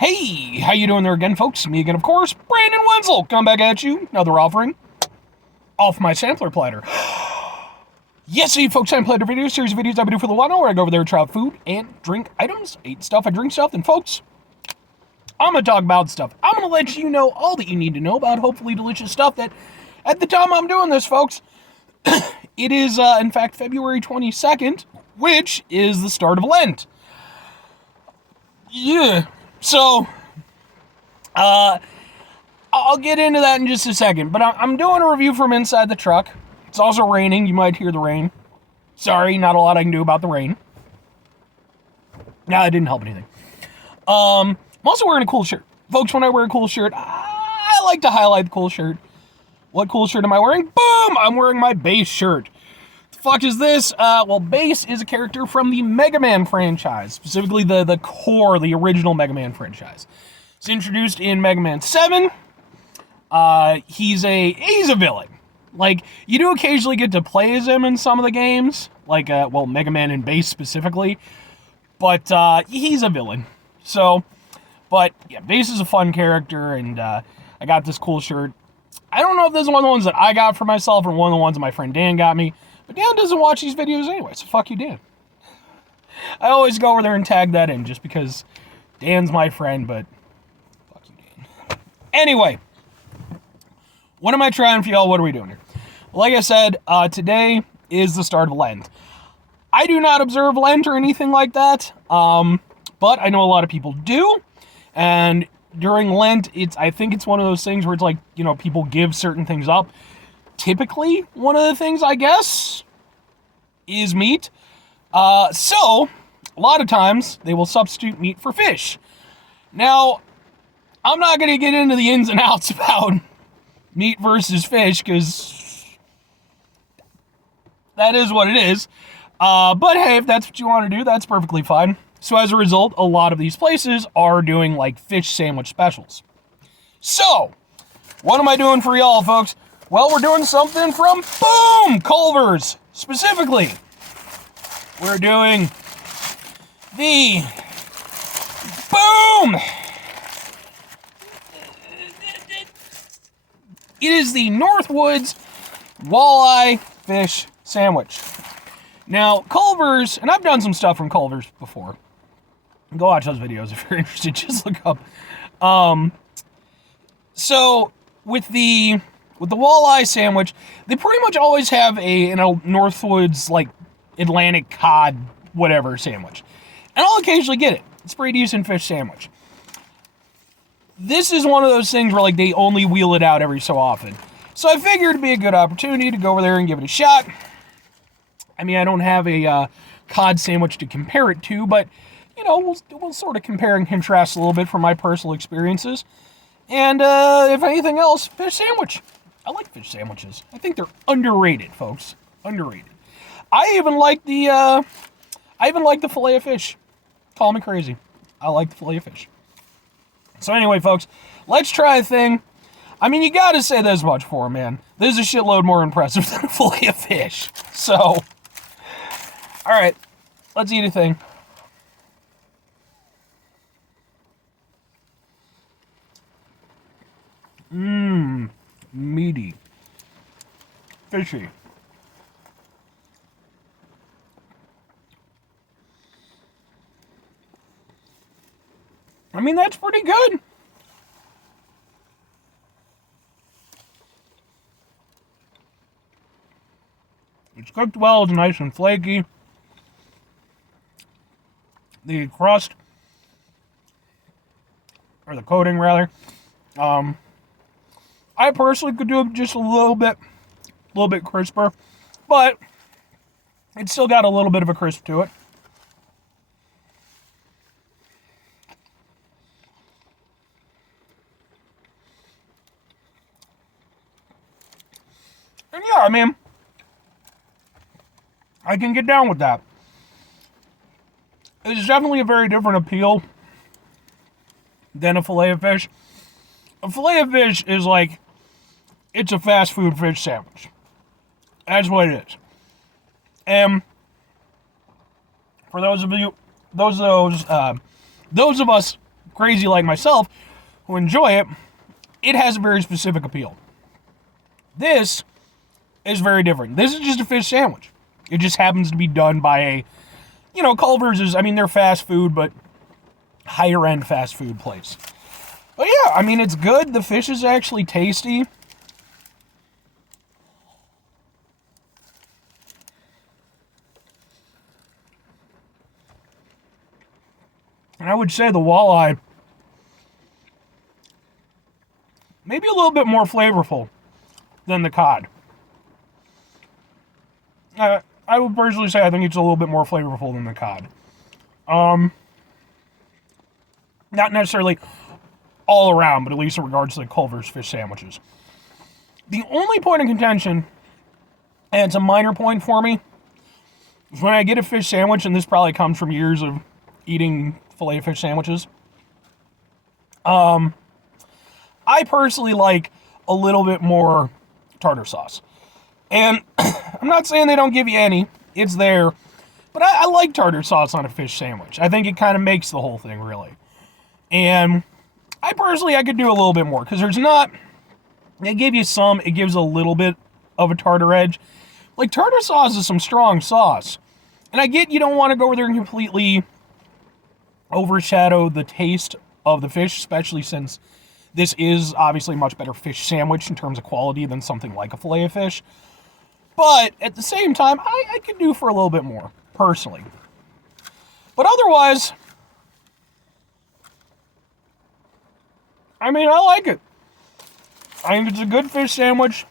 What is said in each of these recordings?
Hey, how you doing there again, folks? Me again, of course, Brandon Wenzel. Come back at you, another offering off my sampler platter. Yes, you folks, I'm Platter video series of videos I do for the while where I go over there and try out food and drink items, eat stuff, I drink stuff, and folks, I'm gonna talk about stuff. I'm gonna let you know all that you need to know about hopefully delicious stuff that at the time I'm doing this, folks, it is, in fact, February 22nd, which is the start of Lent. Yeah. So, I'll get into that in just a second, but I'm doing a review from inside the truck. It's also raining. You might hear the rain. Sorry, not a lot I can do about the rain. Nah, it didn't help anything. I'm also wearing a cool shirt. Folks, when I wear a cool shirt, I like to highlight the cool shirt. What cool shirt am I wearing? Boom! I'm wearing my Base shirt. The fuck is this? Well, Base is a character from the Mega Man franchise, specifically the core, the original Mega Man franchise. It's introduced in Mega Man 7. He's a villain. Like, you do occasionally get to play as him in some of the games, like, Mega Man and Base specifically, but he's a villain. So, but yeah, Base is a fun character, and I got this cool shirt. I don't know if this is one of the ones that I got for myself or one of the ones that my friend Dan got me. But Dan doesn't watch these videos anyway, so fuck you, Dan. I always go over there and tag that in just because Dan's my friend, but fuck you, Dan. Anyway, what am I trying for y'all? What are we doing here? Like I said, today is the start of Lent. I do not observe Lent or anything like that, but I know a lot of people do, and during Lent, I think it's one of those things where it's like, you know, people give certain things up. Typically, one of the things, I guess, is meat. So, a lot of times, they will substitute meat for fish. Now, I'm not going to get into the ins and outs about meat versus fish, because that is what it is. But hey, if that's what you want to do, that's perfectly fine. So as a result, a lot of these places are doing, like, fish sandwich specials. So, what am I doing for y'all, folks? Well, we're doing something from, boom, Culver's. Specifically, we're doing the, boom, it is the Northwoods Walleye fish sandwich. Now, Culver's, and I've done some stuff from Culver's before. Go watch those videos if you're interested. Just look up. So, with the walleye sandwich, they pretty much always have a Northwoods, like, Atlantic cod, whatever, sandwich. And I'll occasionally get it. It's a pretty decent fish sandwich. This is one of those things where, like, they only wheel it out every so often. So I figured it'd be a good opportunity to go over there and give it a shot. I mean, I don't have a cod sandwich to compare it to, but, you know, we'll sort of compare and contrast a little bit from my personal experiences. And, if anything else, fish sandwich. I like fish sandwiches. I think they're underrated, folks. Underrated. I even like the fillet of fish. Call me crazy. I like the fillet of fish. So anyway, folks, let's try a thing. I mean, you gotta say this much for it, man. This is a shitload more impressive than a fillet of fish. So, alright, let's eat a thing. Meaty. Fishy. I mean, that's pretty good. It's cooked well, it's nice and flaky. The crust, or the coating rather, I personally could do it just a little bit crisper, but it's still got a little bit of a crisp to it. And yeah, I mean, I can get down with that. It's definitely a very different appeal than a fillet of fish. A fillet of fish is like, it's a fast food fish sandwich. That's what it is. And for those of us, crazy like myself who enjoy it, it has a very specific appeal. This is very different. This is just a fish sandwich. It just happens to be done by a, Culver's is, they're fast food, but higher end fast food place. But yeah, it's good. The fish is actually tasty. And I would say the walleye, maybe a little bit more flavorful than the cod. I would personally say I think it's a little bit more flavorful than the cod. Not necessarily all around, but at least in regards to the Culver's fish sandwiches. The only point of contention, and it's a minor point for me, is when I get a fish sandwich, and this probably comes from years of eating filet fish sandwiches. I personally like a little bit more tartar sauce. And I'm not saying they don't give you any. It's there. But I like tartar sauce on a fish sandwich. I think it kind of makes the whole thing, really. And I could do a little bit more. Because they give you some, it gives a little bit of a tartar edge. Like, tartar sauce is some strong sauce. And I get you don't want to go over there and completely overshadow the taste of the fish, especially since this is obviously a much better fish sandwich in terms of quality than something like a fillet of fish. But at the same time, I could do for a little bit more, personally. But otherwise, I like it. I think it's a good fish sandwich.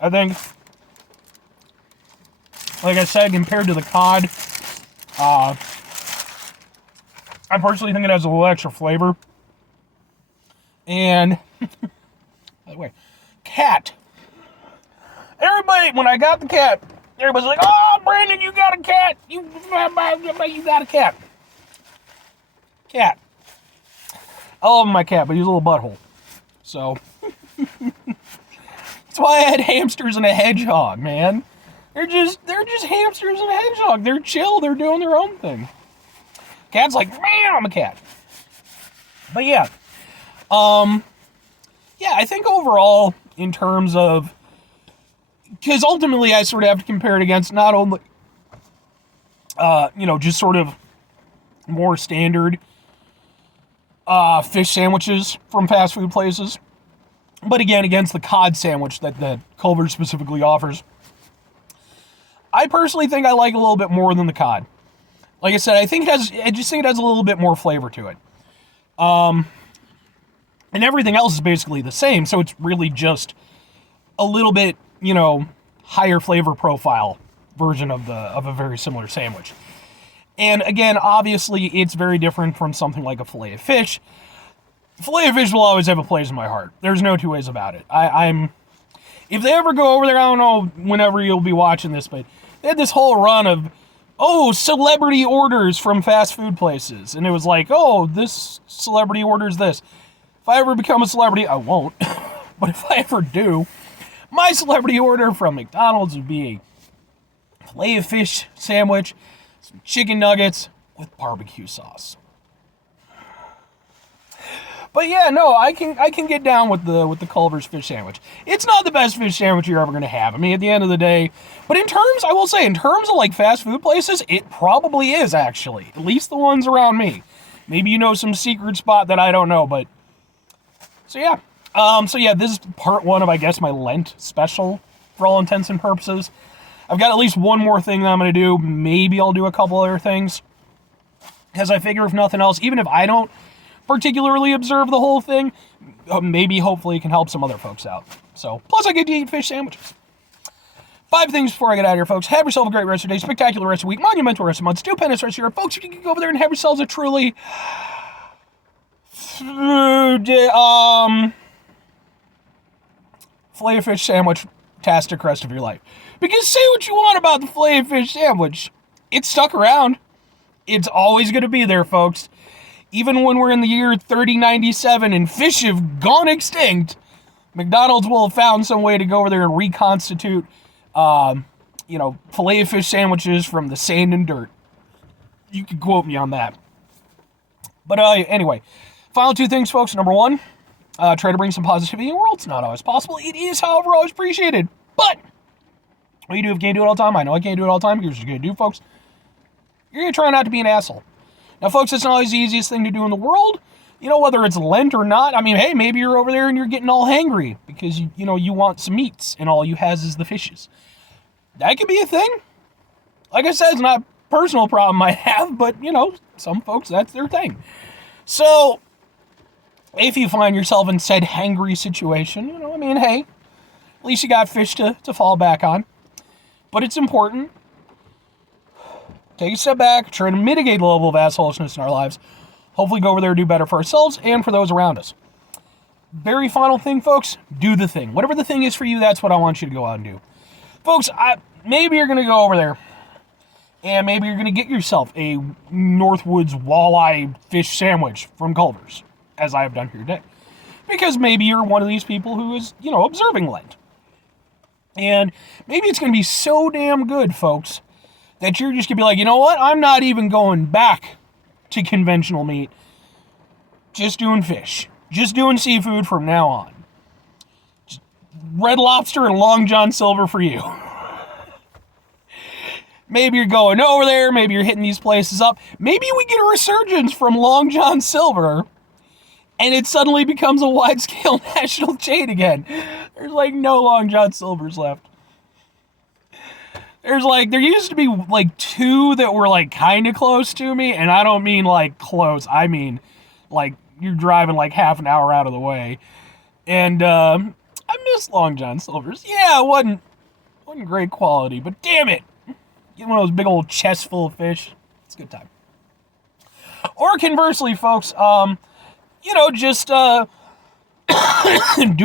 I think, like I said, compared to the cod, I personally think it has a little extra flavor. And, by the way, cat. Everybody, when I got the cat, everybody's like, "Oh, Brandon, you got a cat. You got a cat." Cat. I love my cat, but he's a little butthole. So, that's why I had hamsters and a hedgehog, man. They're just hamsters and a hedgehog. They're chill. They're doing their own thing. Cat's like, "Man, I'm a cat." But yeah. I think overall, in terms of, because ultimately I sort of have to compare it against not only, just sort of more standard fish sandwiches from fast food places, but again, against the cod sandwich that Culver specifically offers. I personally think I like a little bit more than the cod. Like I said, I just think it has a little bit more flavor to it. And everything else is basically the same, so it's really just a little bit, higher flavor profile version of a very similar sandwich. And again, obviously, it's very different from something like a fillet of fish. Fillet of fish will always have a place in my heart. There's no two ways about it. If they ever go over there, I don't know whenever you'll be watching this, but they had this whole run of, celebrity orders from fast food places. And it was like, this celebrity orders this. If I ever become a celebrity, I won't. But if I ever do, my celebrity order from McDonald's would be a filet of fish sandwich, some chicken nuggets with barbecue sauce. But yeah, no, I can get down with the Culver's fish sandwich. It's not the best fish sandwich you're ever going to have. At the end of the day, but in terms of like fast food places, it probably is actually. At least the ones around me. Maybe some secret spot that I don't know, but so yeah. This is part one of, I guess, my Lent special for all intents and purposes. I've got at least one more thing that I'm going to do. Maybe I'll do a couple other things. Because I figure if nothing else, even if I don't particularly observe the whole thing, maybe hopefully it can help some other folks out. So, plus I get to eat fish sandwiches. 5 things before I get out of here, folks. Have yourself a great rest of your day, spectacular rest of the week, monumental rest of the month, stupendous rest of your year. Folks, you can go over there and have yourselves a truly filet of fish sandwich tastic rest of your life. Because say what you want about the filet of fish sandwich, it's stuck around. It's always going to be there, folks. Even when we're in the year 3097 and fish have gone extinct, McDonald's will have found some way to go over there and reconstitute, filet of fish sandwiches from the sand and dirt. You can quote me on that. But anyway, final two things, folks. Number one, try to bring some positivity in the world. It's not always possible. It is, however, always appreciated. But what you do if you can't do it all the time, I know I can't do it all the time. Here's what you're going to do, folks. You're going to try not to be an asshole. Now, folks, it's not always the easiest thing to do in the world. You know, whether it's Lent or not. I mean, hey, maybe you're over there and you're getting all hangry because, you want some meats and all you has is the fishes. That could be a thing. Like I said, it's not a personal problem I have, but, some folks, that's their thing. So, if you find yourself in said hangry situation, hey, at least you got fish to fall back on. But it's important. Take a step back, try to mitigate the level of assholishness in our lives. Hopefully go over there and do better for ourselves and for those around us. Very final thing, folks, do the thing. Whatever the thing is for you, that's what I want you to go out and do. Folks, maybe you're going to go over there and maybe you're going to get yourself a Northwoods walleye fish sandwich from Culver's, as I have done here today. Because maybe you're one of these people who is, observing Lent. And maybe it's going to be so damn good, folks, that you're just going to be like, you know what? I'm not even going back to conventional meat. Just doing fish. Just doing seafood from now on. Just Red Lobster and Long John Silver for you. Maybe you're going over there. Maybe you're hitting these places up. Maybe we get a resurgence from Long John Silver and it suddenly becomes a wide-scale national chain again. There's no Long John Silvers left. There used to be two that were kind of close to me, and I don't mean close. I mean you're driving half an hour out of the way. And I miss Long John Silvers. Yeah, it wasn't great quality, but damn it. Get one of those big old chests full of fish. It's a good time. Or conversely, folks, just do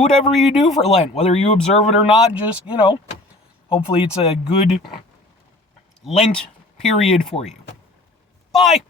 whatever you do for Lent, whether you observe it or not. Just, hopefully it's a good Lent period for you. Bye.